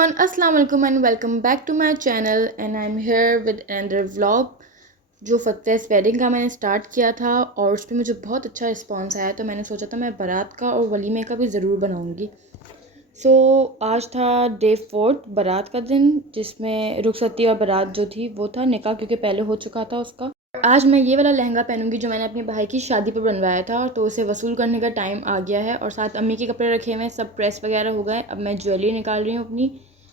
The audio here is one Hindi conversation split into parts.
everyone, Assalamu alaikum and welcome back to my channel and I'm here with another vlog जो फतेह's वेडिंग का मैंने स्टार्ट किया था और उस पर मुझे बहुत अच्छा रिस्पांस आया तो मैंने सोचा था मैं बारात का और वलीमे का भी ज़रूर बनाऊंगी। आज था डे 4 बारात का दिन, जिसमें रुखसती और बारात जो थी वो था, निकाह क्योंकि पहले हो चुका था उसका। आज मैं ये वाला लहंगा पहनूंगी जो मैंने अपने भाई की शादी पर बनवाया था, तो उसे वसूल करने का टाइम आ गया है। और साथ अम्मी के कपड़े रखे हुए हैं, सब प्रेस वगैरह हो गए। अब मैं ज्वेलरी निकाल रही हूँ अपनी।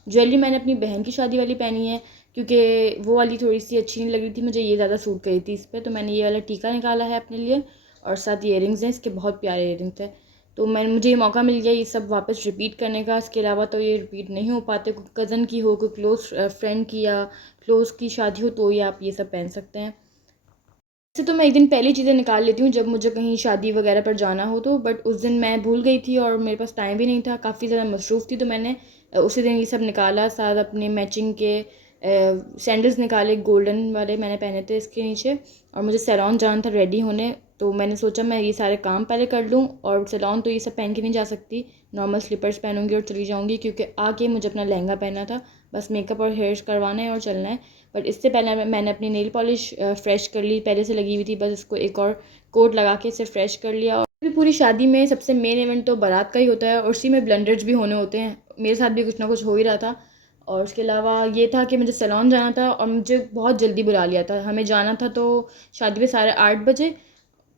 ज्वेलरी मैंने अपनी बहन की शादी वाली पहनी है क्योंकि वो वाली थोड़ी सी अच्छी नहीं लग रही थी मुझे, ये ज़्यादा सूट करी थी इस पर, तो मैंने ये वाला टीका निकाला है अपने लिए। और साथ ईयरिंग्स हैं, इसके बहुत प्यारे ईयरिंग्स हैं। तो मुझे ये मौका मिल गया ये सब वापस रिपीट करने का। इसके अलावा तो ये रिपीट नहीं हो पाते, कोई कज़न की हो, कोई क्लोज़ फ्रेंड की या क्लोज़ की शादी हो तो ये आप ये सब पहन सकते हैं। वैसे तो मैं एक दिन पहले चीज़ें निकाल लेती हूँ जब मुझे कहीं शादी वगैरह पर जाना हो तो, बट उस दिन मैं भूल गई थी और मेरे पास टाइम भी नहीं था, काफ़ी ज़्यादा मसरूफ़ थी, तो मैंने उसी दिन ये सब निकाला। साथ अपने मैचिंग के सैंडल्स निकाले, गोल्डन वाले मैंने पहने थे इसके नीचे। और मुझे सैलून जाना था रेडी होने, तो मैंने सोचा मैं ये सारे काम पहले कर लूँ। और सैलून तो ये सब पहन के नहीं जा सकती, नॉर्मल स्लीपर्स पहनूंगी और चली जाऊँगी क्योंकि आके मुझे अपना लहंगा पहनना था, बस मेकअप और हेयर्स करवाना है और चलना है। बट इससे पहले मैंने अपनी नेल पॉलिश फ्रेश कर ली, पहले से लगी हुई थी, बस इसको एक और कोट लगा के इसे फ्रेश कर लिया। और भी पूरी शादी में सबसे मेन इवेंट तो बारात का ही होता है और उसी में ब्लंडर्स भी होने होते हैं। मेरे साथ भी कुछ ना कुछ हो ही रहा था। और उसके अलावा ये था कि मुझे सैलून जाना था और मुझे बहुत जल्दी बुला लिया था। हमें जाना था तो शादी पे 8:30 बजे,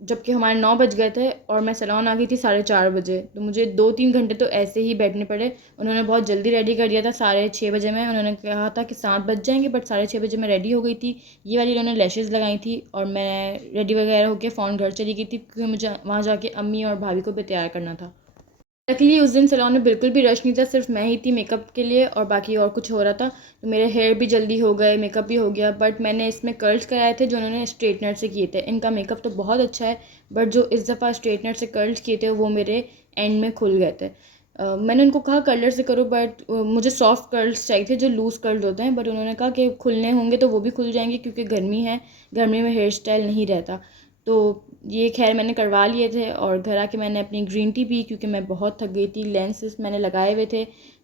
जबकि हमारे 9 बज गए थे और मैं सैलून आ गई थी 4:30 बजे। तो मुझे 2-3 घंटे तो ऐसे ही बैठने पड़े। उन्होंने बहुत जल्दी रेडी कर दिया था, 6:30 बजे में। उन्होंने कहा था कि 7 बज जाएंगे, बट 6:30 बजे मैं रेडी हो गई थी। ये वाली उन्होंने लैशेज़ लगाई थी और मैं रेडी वगैरह होकर फ़ौरन घर चली गई थी क्योंकि मुझे वहाँ जाके अम्मी और भाभी को भी तैयार करना था। लकीली उस दिन सैलून में बिल्कुल भी रश नहीं था, सिर्फ मैं ही थी मेकअप के लिए और बाकी और कुछ हो रहा था। तो मेरे हेयर भी जल्दी हो गए, मेकअप भी हो गया। बट मैंने इसमें कर्ल्स कराए थे जो उन्होंने स्ट्रेटनर से किए थे। इनका मेकअप तो बहुत अच्छा है, बट जो इस दफ़ा स्ट्रेटनर से कर्ल्स किए थे वो मेरे एंड में खुल गए थे। मैंने उनको कहा कलर से करो, बट मुझे सॉफ्ट कर्ल्स चाहिए थे जो लूज़ कर्ल्स होते हैं। बट उन्होंने कहा कि खुलने होंगे तो वो भी खुल जाएंगे क्योंकि गर्मी है, गर्मी में हेयर स्टाइल नहीं रहता। तो ये खैर मैंने करवा लिए थे और घर आके मैंने अपनी ग्रीन टी पी क्योंकि मैं बहुत थक गई थी। लेंसेज मैंने लगाए हुए थे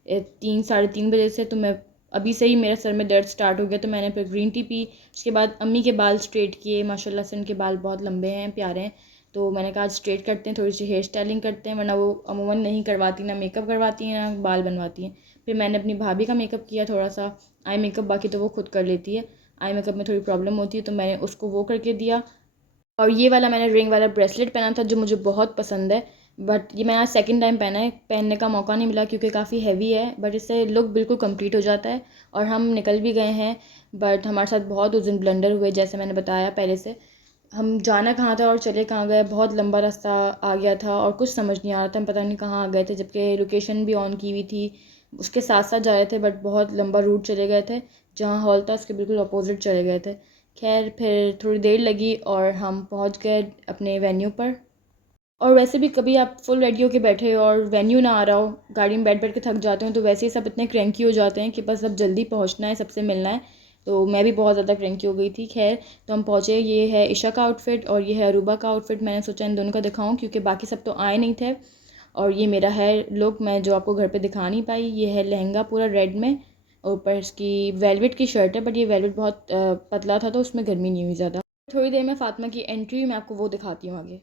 3-3:30 बजे से, तो मैं अभी से ही मेरे सर में दर्द स्टार्ट हो गया, तो मैंने फिर ग्रीन टी पी। उसके बाद अम्मी के बाल स्ट्रेट किए, माशाल्लाह से उनके बाल बहुत लंबे हैं, प्यारे हैं। तो मैंने कहा आज स्ट्रेट करते हैं, थोड़ी सी हेयर स्टाइलिंग करते हैं, वरना वो अमूमन नहीं करवाती, ना मेकअप करवाती हैं ना बाल बनवाती हैं। फिर मैंने अपनी भाभी का मेकअप किया थोड़ा सा, आई मेकअप बाकी तो वो खुद कर लेती है। आई मेकअप में थोड़ी प्रॉब्लम होती है तो मैंने उसको वो करके दिया। और ये वाला मैंने रिंग वाला ब्रेसलेट पहना था जो मुझे बहुत पसंद है, बट ये मैं आज सेकंड टाइम पहना है, पहनने का मौका नहीं मिला क्योंकि काफ़ी हैवी है। बट इससे लुक बिल्कुल कंप्लीट हो जाता है और हम निकल भी गए हैं। बट हमारे साथ बहुत उस दिन ब्लंडर हुए, जैसे मैंने बताया पहले से। हम जाना कहाँ था और चले कहाँ गए, बहुत लंबा रास्ता आ गया था और कुछ समझ नहीं आ रहा था, हम पता नहीं कहाँ आ गए थे, जबकि लोकेशन भी ऑन की हुई थी। उसके साथ साथ जा रहे थे बट बहुत लंबा रूट चले गए थे, जहाँ हॉल था उसके बिल्कुल अपोजिट चले गए थे। खैर फिर थोड़ी देर लगी और हम पहुंच गए अपने वेन्यू पर। और वैसे भी कभी आप फुल रेडी होके बैठे हो और वेन्यू ना आ रहा हो, गाड़ी में बैठ बैठ के थक जाते हो, तो वैसे ही सब इतने क्रैंकी हो जाते हैं कि बस अब जल्दी पहुंचना है, सबसे मिलना है। तो मैं भी बहुत ज़्यादा क्रैंकी हो गई थी। खैर तो हम पहुँचे। ये है ईशा का आउटफिट और ये है अरूबा का आउटफिट। मैंने सोचा इन दोनों का दिखाऊँ क्योंकि बाकी सब तो आए नहीं थे। और ये मेरा है लुक, मैं जो आपको घर पे दिखा नहीं पाई। ये है लहंगा पूरा रेड में, ऊपर इसकी वेलवेट की शर्ट है, बट ये वेलवेट बहुत पतला था तो उसमें गर्मी नहीं हुई ज़्यादा। थोड़ी देर में फ़ातिमा की एंट्री, मैं आपको वो दिखाती हूँ आगे।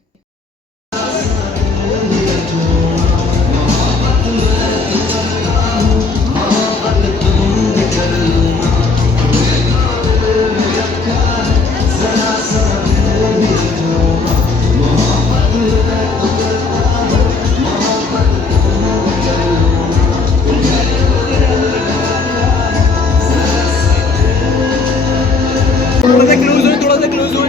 थोड़ा सा क्लोज हो, थोड़ा सा क्लोज हो।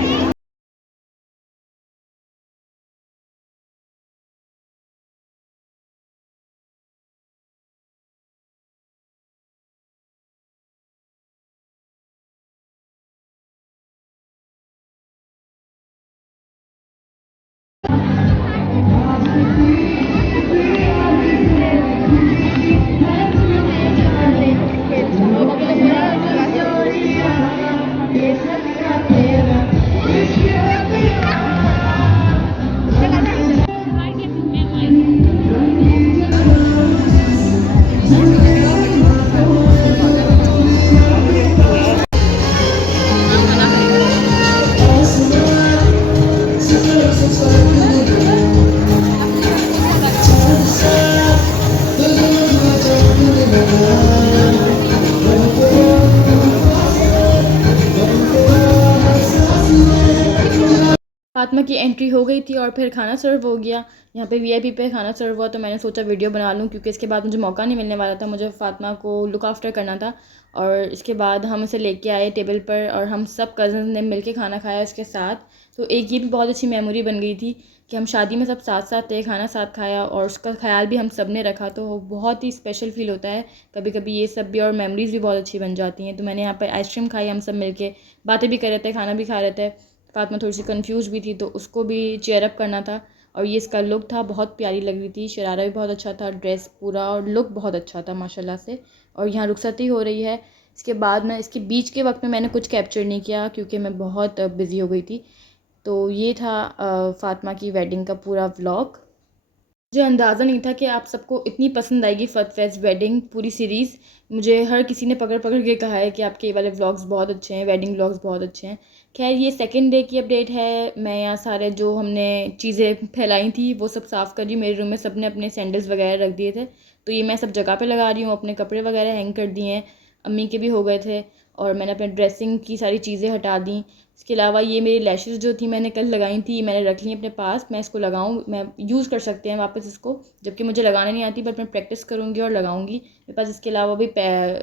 फातिमा की एंट्री हो गई थी और फिर खाना सर्व हो गया। यहाँ पे वीआईपी पे खाना सर्व हुआ तो मैंने सोचा वीडियो बना लूँ, क्योंकि इसके बाद मुझे मौका नहीं मिलने वाला था, मुझे फातिमा को लुक आफ्टर करना था। और इसके बाद हम इसे लेके आए टेबल पर और हम सब कज़न ने मिल के खाना खाया इसके साथ। तो एक ये भी बहुत अच्छी मेमोरी बन गई थी कि हम शादी में सब साथ साथ थे, खाना साथ खाया और उसका ख्याल भी हम सब ने रखा, तो बहुत ही स्पेशल फील होता है कभी कभी ये सब भी, और मेमोरीज़ भी बहुत अच्छी बन जाती हैं। तो मैंने यहाँ पर आइसक्रीम खाई, हम सब मिल के बातें भी कर रहे थे, खाना भी खा रहे थे। फातिमा थोड़ी सी कंफ्यूज भी थी तो उसको भी चेयर अप करना था। और ये इसका लुक था, बहुत प्यारी लग रही थी, शरारा भी बहुत अच्छा था, ड्रेस पूरा और लुक बहुत अच्छा था माशाल्लाह से। और यहाँ रुखसती हो रही है। इसके बाद मैं इसके बीच के वक्त में मैंने कुछ कैप्चर नहीं किया क्योंकि मैं बहुत बिज़ी हो गई थी। तो ये था फातिमा की वेडिंग का पूरा व्लॉग। मुझे अंदाज़ा नहीं था कि आप सबको इतनी पसंद आएगी फतफेस्ट वेडिंग पूरी सीरीज़। मुझे हर किसी ने पकड़ पकड़ के कहा है कि आपके ये वाले व्लॉग्स बहुत अच्छे हैं, वेडिंग व्लॉग्स बहुत अच्छे हैं। खैर ये सेकंड डे की अपडेट है। मैं यहाँ सारे जो हमने चीज़ें फैलाई थी वो सब साफ़ कर रही हूँ। मेरे रूम में सब ने अपने सैंडल्स वगैरह रख दिए थे, तो ये मैं सब जगह पर लगा रही हूँ। अपने कपड़े वगैरह हैंग कर दिए हैं, अम्मी के भी हो गए थे, और मैंने अपने ड्रेसिंग की सारी चीज़ें हटा दी। इसके अलावा ये मेरी लैशेज़ जो थी मैंने कल लगाई थी, मैंने रख ली अपने पास। मैं इसको लगाऊँ, मैं यूज़ कर सकते हैं वापस इसको, जबकि मुझे लगाने नहीं आती, बट मैं प्रैक्टिस करूँगी और लगाऊँगी। मेरे पास इसके अलावा भी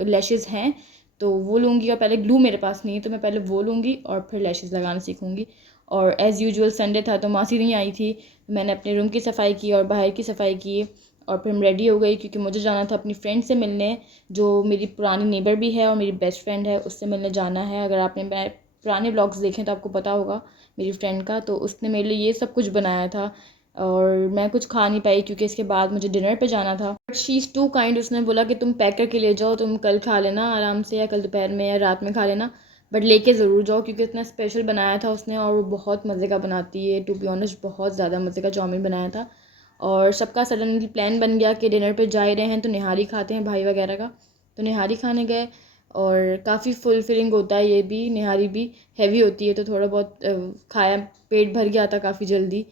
लैशेज़ हैं तो वो लूँगी, और पहले ग्लू मेरे पास नहीं है तो मैं पहले वो लूँगी और फिर लैशेज़ लगाना सीखूँगी। और एज़ यूजुअल संडे था तो मासी नहीं आई थी, मैंने अपने रूम की सफाई की और बाहर की सफाई की। और फिर मैं रेडी हो गई क्योंकि मुझे जाना था अपनी फ्रेंड से मिलने, जो मेरी पुरानी नेबर भी है और मेरी बेस्ट फ्रेंड है, उससे मिलने जाना है। अगर आपने पुराने ब्लॉग्स देखें तो आपको पता होगा मेरी फ्रेंड का, तो उसने मेरे लिए ये सब कुछ बनाया था और मैं कुछ खा नहीं पाई क्योंकि इसके बाद मुझे डिनर पे जाना था। But she is too kind, उसने बोला कि तुम पैक करके ले जाओ, तुम कल खा लेना आराम से, या कल दोपहर में या रात में खा लेना, बट लेके ज़रूर जाओ, क्योंकि इतना स्पेशल बनाया था उसने और वो बहुत मज़े का बनाती है। टू बी ऑनेस्ट बहुत ज़्यादा मज़े का चाउमीन बनाया था। और सबका सडनली प्लान बन गया कि डिनर पे जा ही रहे हैं तो निहारी खाते हैं भाई वगैरह का, तो निहारी खाने गए। और काफ़ी फुलफिलिंग होता है ये भी, निहारी भी हैवी होती है तो थोड़ा बहुत खाया, पेट भर गया था काफ़ी जल्दी।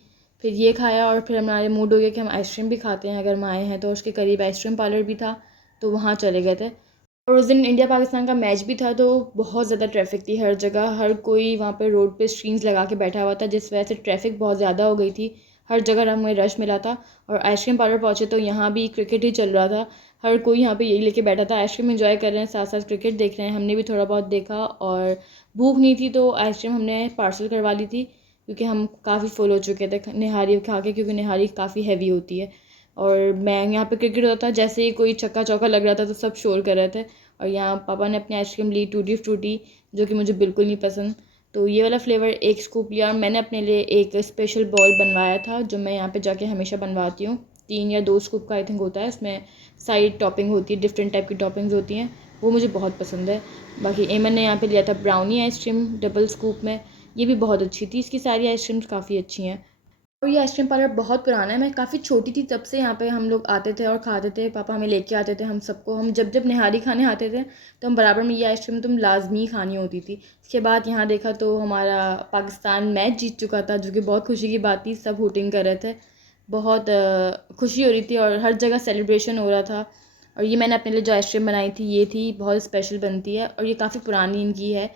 फिर ये खाया और फिर हमारे मूड हो गया कि हम आइसक्रीम भी खाते हैं, अगर हम आए हैं तो उसके करीब आइसक्रीम पार्लर भी था तो वहाँ चले गए थे। और उस दिन इंडिया पाकिस्तान का मैच भी था तो बहुत ज़्यादा ट्रैफिक थी हर जगह, हर कोई वहाँ पे रोड पे स्क्रीन्स लगा के बैठा हुआ था, जिस वजह से ट्रैफिक बहुत ज़्यादा हो गई थी, हर जगह हमें रश मिला था। और आइसक्रीम पार्लर पहुँचे तो यहाँ भी क्रिकेट ही चल रहा था, हर कोई यहाँ पे यही लेके बैठा था, आइसक्रीम एंजॉय कर रहे हैं साथ साथ क्रिकेट देख रहे हैं। हमने भी थोड़ा बहुत देखा और भूख नहीं थी तो आइसक्रीम हमने पार्सल करवा ली थी, क्योंकि हम काफ़ी फुल हो चुके थे निहारी खा के, क्योंकि निहारी काफ़ी हैवी होती है। और मैं यहाँ पे क्रिकेट होता था, जैसे ही कोई छक्का चौका लग रहा था तो सब शोर कर रहे थे। और यहाँ पापा ने अपनी आइसक्रीम ली टूटी फ्रूटी, जो कि मुझे बिल्कुल नहीं पसंद, तो ये वाला फ्लेवर एक स्कूप लिया। और मैंने अपने लिए एक स्पेशल बॉल बनवाया था जो मैं यहाँ पे जाके हमेशा बनवाती हूँ, 3 या 2 स्कूप का आई थिंक होता है, इसमें साइड टॉपिंग होती है, डिफरेंट टाइप की टॉपिंग्स होती हैं, वो मुझे बहुत पसंद है। बाकी एमन ने यहाँ पे लिया था ब्राउनी आइसक्रीम डबल स्कूप में, ये भी बहुत अच्छी थी, इसकी सारी आइसक्रीम्स काफ़ी अच्छी हैं। और ये आइसक्रीम पार्लर बहुत पुराना है, मैं काफ़ी छोटी थी तब से यहाँ पे हम लोग आते थे और खाते थे, पापा हमें लेके आते थे हम सबको, हम जब जब निहारी खाने आते थे तो हम बराबर में ये आइसक्रीम तुम लाजमी खानी होती थी। इसके बाद यहाँ देखा तो हमारा पाकिस्तान मैच जीत चुका था, जो कि बहुत खुशी की बात थी, सब हुटिंग कर रहे थे, बहुत खुशी हो रही थी और हर जगह सेलिब्रेशन हो रहा था। और ये मैंने अपने लिए जो आइसक्रीम बनाई थी ये थी, बहुत स्पेशल बनती है और ये काफ़ी पुरानी इनकी है,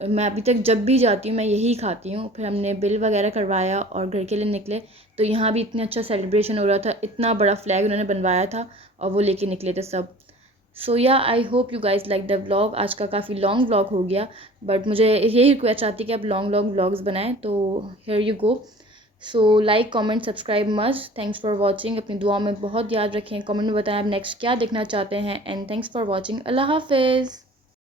मैं अभी तक जब भी जाती हूँ मैं यही खाती हूँ। फिर हमने बिल वगैरह करवाया और घर के लिए निकले तो यहाँ भी इतना अच्छा सेलिब्रेशन हो रहा था, इतना बड़ा फ्लैग उन्होंने बनवाया था और वो लेके निकले थे सब। सो या I hope you guys like the vlog. आज का काफ़ी लॉन्ग व्लॉग हो गया, बट मुझे यही रिक्वेस्ट आती है कि आप लॉन्ग लॉन्ग व्लॉग्स बनाएं, तो here you go. So like comment subscribe must. Thanks for watching. अपनी दुआ में बहुत याद रखें, कमेंट में बताएं आप नेक्स्ट क्या देखना चाहते हैं, एंड थैंक्स फॉर वॉचिंग। अल्लाह हाफिज़।